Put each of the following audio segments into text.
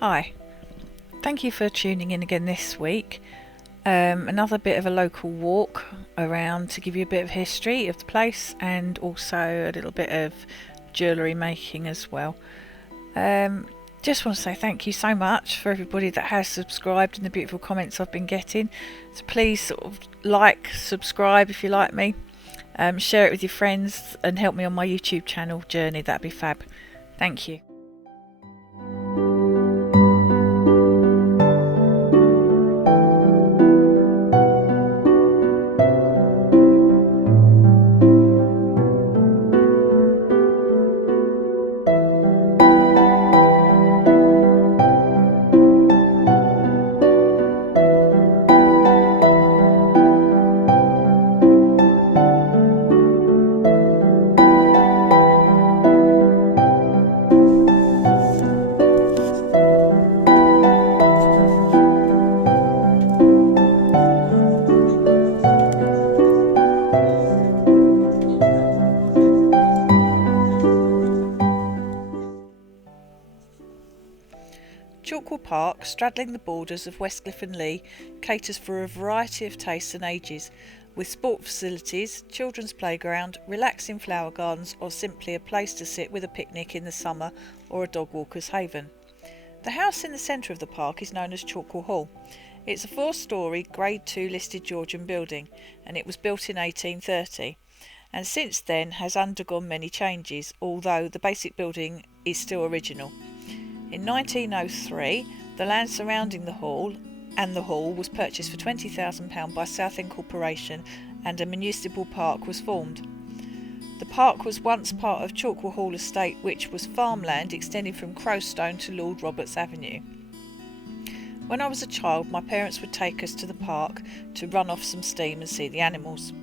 Hi, thank you for tuning in again this week. Another bit of a local walk around to give you a bit of history of the place and also a little bit of jewellery making as well. Just want to say thank you so much for everybody that has subscribed and the beautiful comments I've been getting. So please subscribe if you like me. Share it with your friends and help me on my YouTube channel journey. That'd be fab. Thank you. Chalkwell Park, straddling the borders of Westcliff and Leigh, caters for a variety of tastes and ages, with sport facilities, children's playground, relaxing flower gardens, or simply a place to sit with a picnic in the summer or a dog walker's haven. The house in the centre of the park is known as Chalkwell Hall. It's a 4-storey, Grade 2 listed Georgian building, and it was built in 1830, and since then has undergone many changes, although the basic building is still original. In 1903, the land surrounding the hall was purchased for £20,000 by Southend Corporation and a municipal park was formed. The park was once part of Chalkwell Hall Estate, which was farmland extending from Crowstone to Lord Roberts Avenue. When I was a child, my parents would take us to the park to run off some steam and see the animals.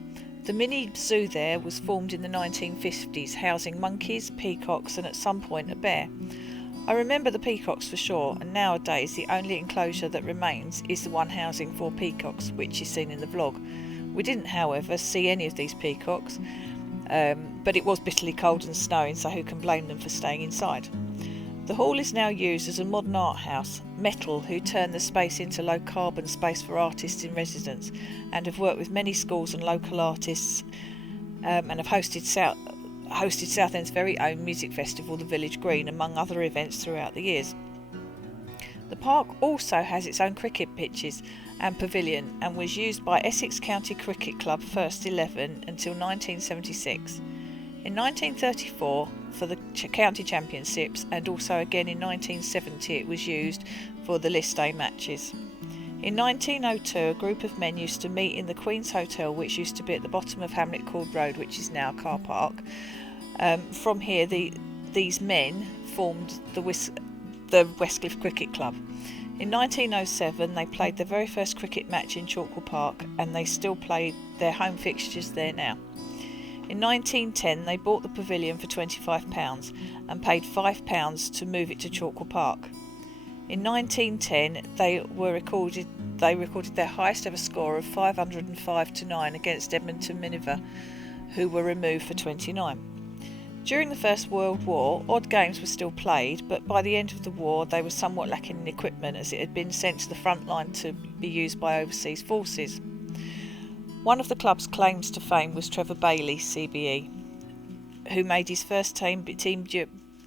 The mini zoo there was formed in the 1950s, housing monkeys, peacocks and at some point a bear. I remember the peacocks for sure, and nowadays the only enclosure that remains is the one housing 4 peacocks, which is seen in the vlog. We didn't, however, see any of these peacocks, but it was bitterly cold and snowing, so who can blame them for staying inside? The hall is now used as a modern art house. Metal, who turned the space into low carbon space for artists in residence, and have worked with many schools and local artists, and have hosted Southend's very own music festival, the Village Green, among other events throughout the years. The park also has its own cricket pitches and pavilion and was used by Essex County Cricket Club First 11 until 1976. In 1934 for the county championships, and also again in 1970 it was used for the List A matches. In 1902 a group of men used to meet in the Queen's Hotel, which used to be at the bottom of Hamlet Court Road, which is now a car park. From here these men formed the Westcliff Cricket Club. In 1907 they played their very first cricket match in Chalkwell Park, and they still play their home fixtures there now. In 1910 they bought the pavilion for £25 and paid £5 to move it to Chalkwell Park. In 1910 they recorded their highest ever score of 505-9 against Edmonton Miniver, who were removed for 29. During the First World War, odd games were still played, but by the end of the war they were somewhat lacking in equipment, as it had been sent to the front line to be used by overseas forces. One of the club's claims to fame was Trevor Bailey, CBE, who made his first team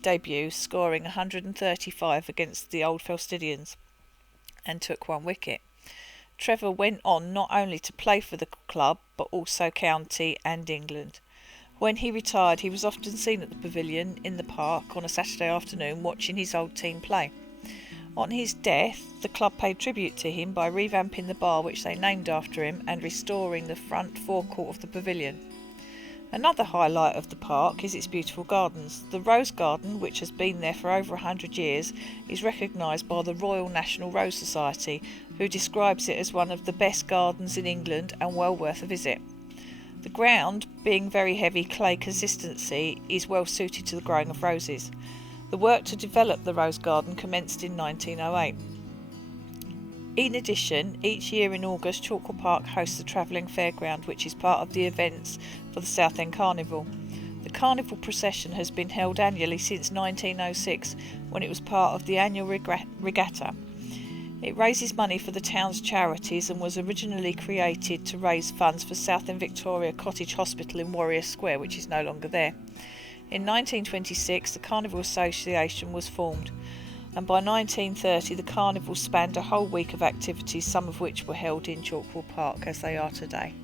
debut scoring 135 against the Old Felstidians and took 1 wicket. Trevor went on not only to play for the club but also county and England. When he retired he was often seen at the pavilion in the park on a Saturday afternoon watching his old team play. On his death, the club paid tribute to him by revamping the bar, which they named after him, and restoring the front forecourt of the pavilion. Another highlight of the park is its beautiful gardens. The Rose Garden, which has been there for over 100 years, is recognised by the Royal National Rose Society, who describes it as one of the best gardens in England and well worth a visit. The ground, being very heavy clay consistency, is well suited to the growing of roses. The work to develop the Rose Garden commenced in 1908. In addition, each year in August, Chalkwell Park hosts the travelling fairground, which is part of the events for the Southend Carnival. The The carnival procession has been held annually since 1906, when it was part of the annual regatta. It raises money for the town's charities and was originally created to raise funds for Southern Victoria Cottage Hospital in Warrior Square, which is no longer there. In 1926, the Carnival Association was formed, and by 1930 the carnival spanned a whole week of activities, some of which were held in Chalkwell Park as they are today.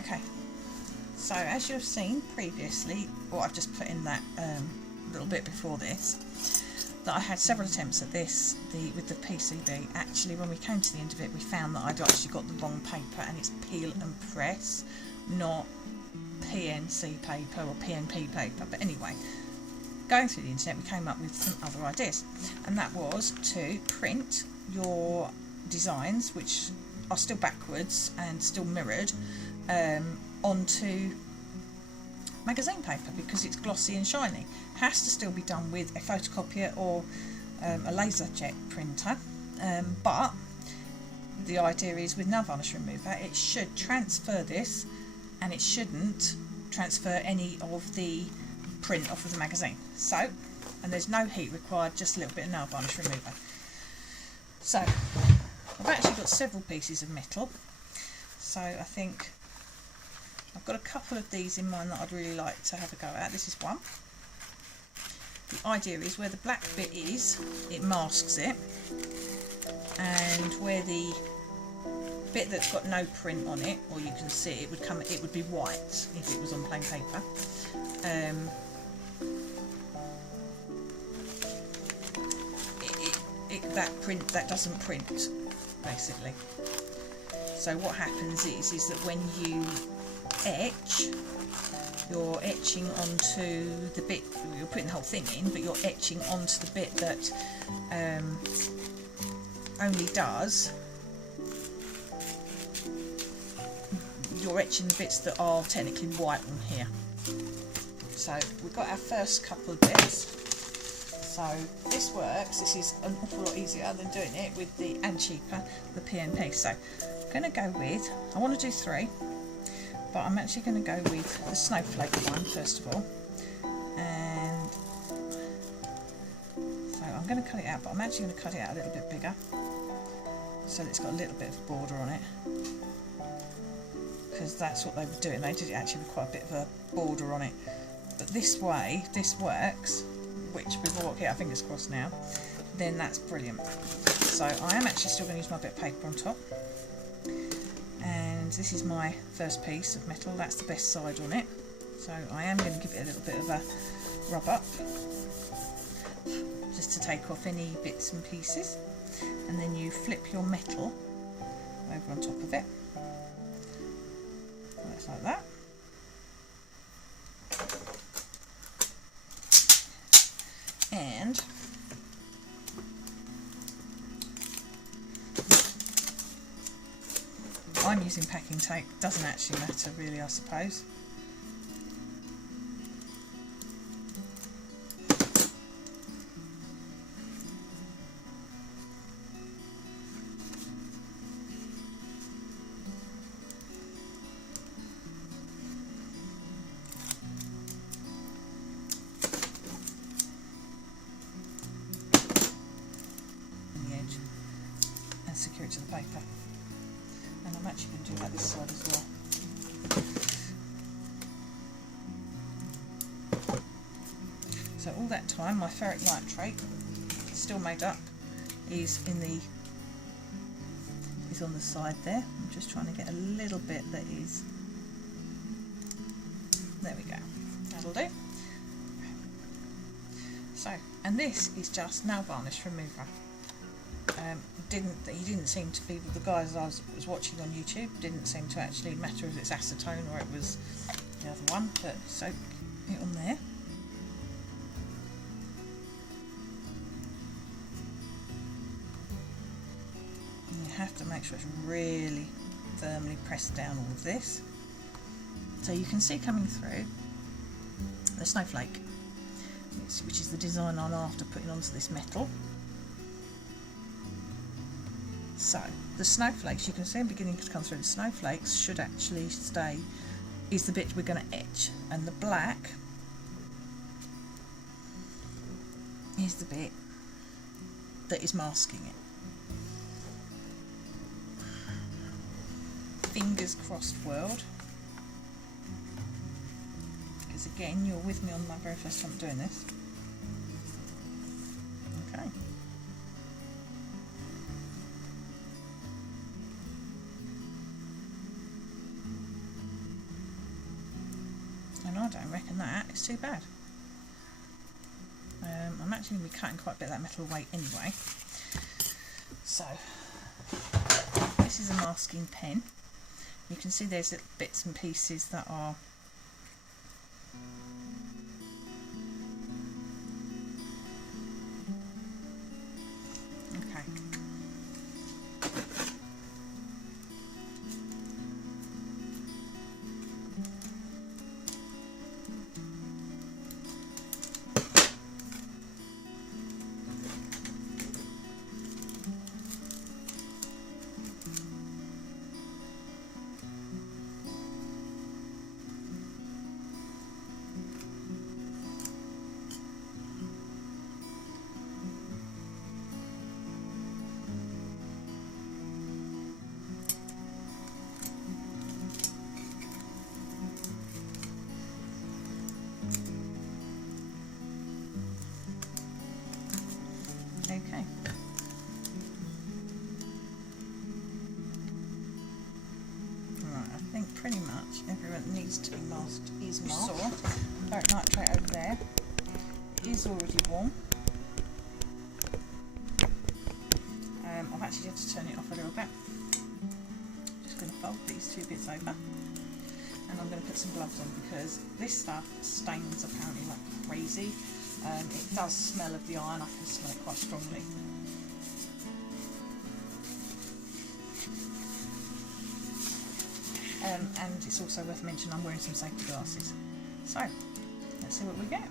Okay, so as you have seen previously, or I've just put in that little bit before this, that I had several attempts at this with the PCB. Actually, when we came to the end of it, we found that I'd actually got the wrong paper, and it's peel and press, not PNC paper or PNP paper. But anyway, going through the internet, we came up with some other ideas, and that was to print your designs, which are still backwards and still mirrored, onto magazine paper, because it's glossy and shiny. Has to still be done with a photocopier or a laser jet printer, but the idea is with nail varnish remover it should transfer this, and it shouldn't transfer any of the print off of the magazine. So, and there's no heat required, just a little bit of nail varnish remover. So I've actually got several pieces of metal, so I think I've got a couple of these in mind that I'd really like to have a go at. This is one. The idea is where the black bit is, it masks it, and where the bit that's got no print on it, or you can see it would be white if it was on plain paper. That doesn't print, basically. So what happens is that when you etch, you're etching onto the bit, you're putting the whole thing in, but you're etching onto the bit that only does, you're etching the bits that are technically white on here. So we've got our first couple of bits. So this works. This is an awful lot easier than doing it with and cheaper, the PNP. So I'm going to go with, I want to do 3, but I'm actually going to go with the snowflake one first of all. And so I'm going to cut it out, but I'm actually going to cut it out a little bit bigger, so that it's got a little bit of border on it, because that's what they were doing. They did actually with quite a bit of a border on it. But this way, this works, which we've all got our fingers crossed now, then that's brilliant. So I am actually still going to use my bit of paper on top, and this is my first piece of metal. That's the best side on it, so I am going to give it a little bit of a rub up just to take off any bits and pieces, and then you flip your metal over on top of it. That's like that. And I'm using packing tape, doesn't actually matter really, I suppose. Secure it to the paper, and I'm actually going to do that this side as well. So all that time my ferric nitrate, still made up, is on the side there. I'm just trying to get a little bit that is, there we go, that'll do. So, and this is just nail varnish remover. He didn't seem to be, with the guys I was watching on YouTube, didn't seem to actually matter if it's acetone or it was the other one, but soak it on there. And you have to make sure it's really firmly pressed down all of this. So you can see coming through the snowflake, which is the design I'm after putting onto this metal. So the snowflakes, you can see them beginning to come through. The snowflakes should actually stay, is the bit we're going to etch, and the black is the bit that is masking it. Fingers crossed world, because again you're with me on my very first time doing this. Okay. and I don't reckon that is too bad. I'm actually going to be cutting quite a bit of that metal away anyway. So this is a masking pen. You can see there's little bits and pieces that are okay. Okay. Right, I think pretty much everyone that needs to be masked is masked. Ferric nitrate over there. It is already warm. I've actually had to turn it off a little bit. Just going to fold these two bits over, and I'm going to put some gloves on because this stuff stains apparently like crazy. It does smell of the iron. I can smell it quite strongly. And it's also worth mentioning I'm wearing some safety glasses. So let's see what we get.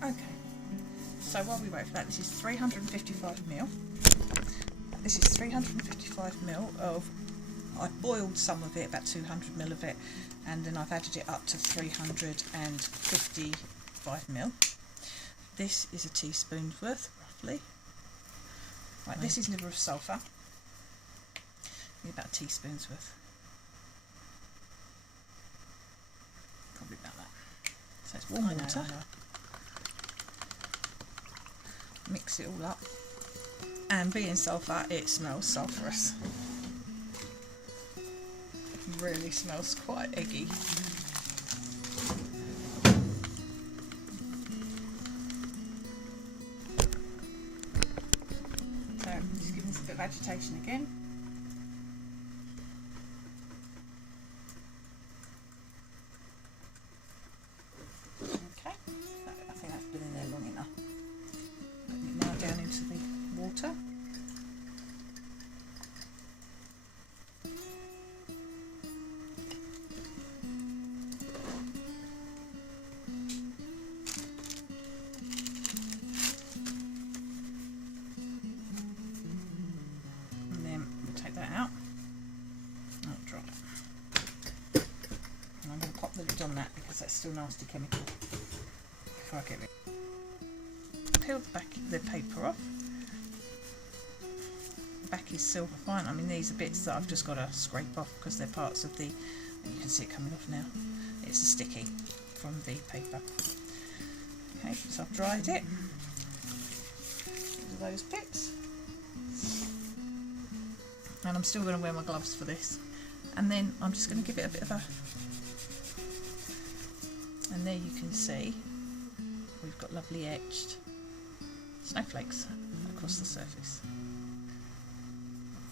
Okay, so while we wait for that, this is 355ml. This is 355ml of, I boiled some of it, about 200ml of it, and then I've added it up to 355ml. This is a teaspoon's worth, roughly. Right, this is liver of sulphur. About a teaspoon's worth. Probably about that. So it's warm water. Mix it all up, and being sulphur, it smells sulphurous. Really smells quite eggy. So just giving this a bit of agitation again. Okay, so I think that's been in there long enough. Down into the water. And then we'll take that out. I'll drop it. And I'm going to pop the lid on that because that's still nasty chemical before I get it. Peel the paper off. The back is silver fine. I mean, these are bits that I've just got to scrape off because they're parts of the, you can see it coming off now. It's a sticky from the paper. Okay, so I've dried it. These are those bits. And I'm still going to wear my gloves for this. And then I'm just going to give it a bit of a, and there you can see we've got lovely etched snowflakes across the surface.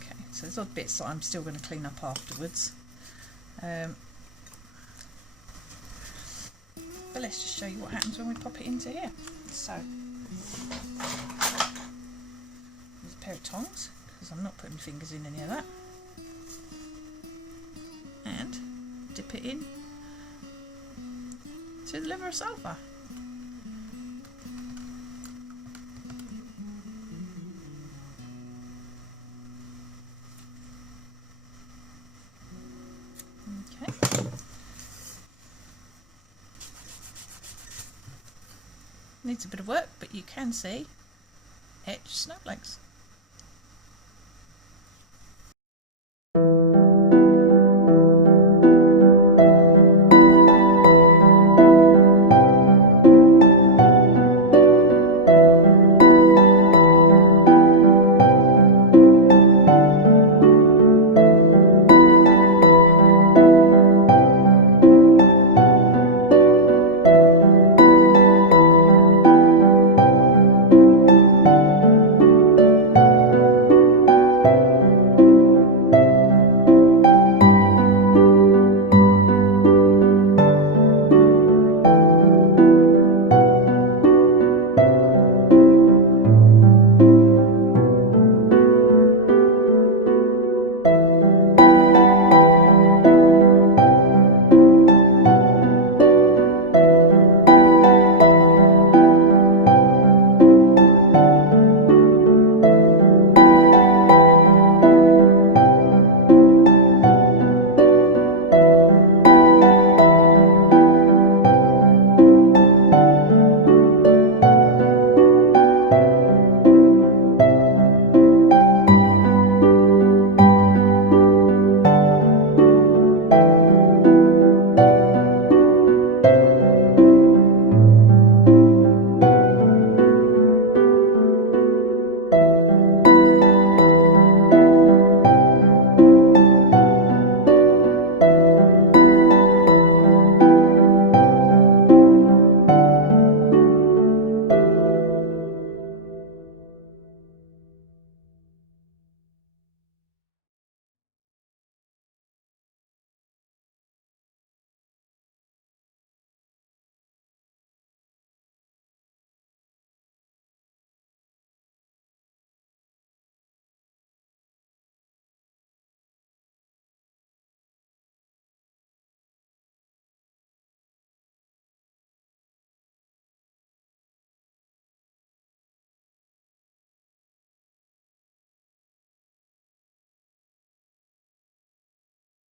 Okay, so there's odd bits that I'm still going to clean up afterwards. But let's just show you what happens when we pop it into here. So, there's a pair of tongs, because I'm not putting my fingers in any of that. And dip it in to the liver of sulphur. Okay. Needs a bit of work, but you can see etched snowflakes.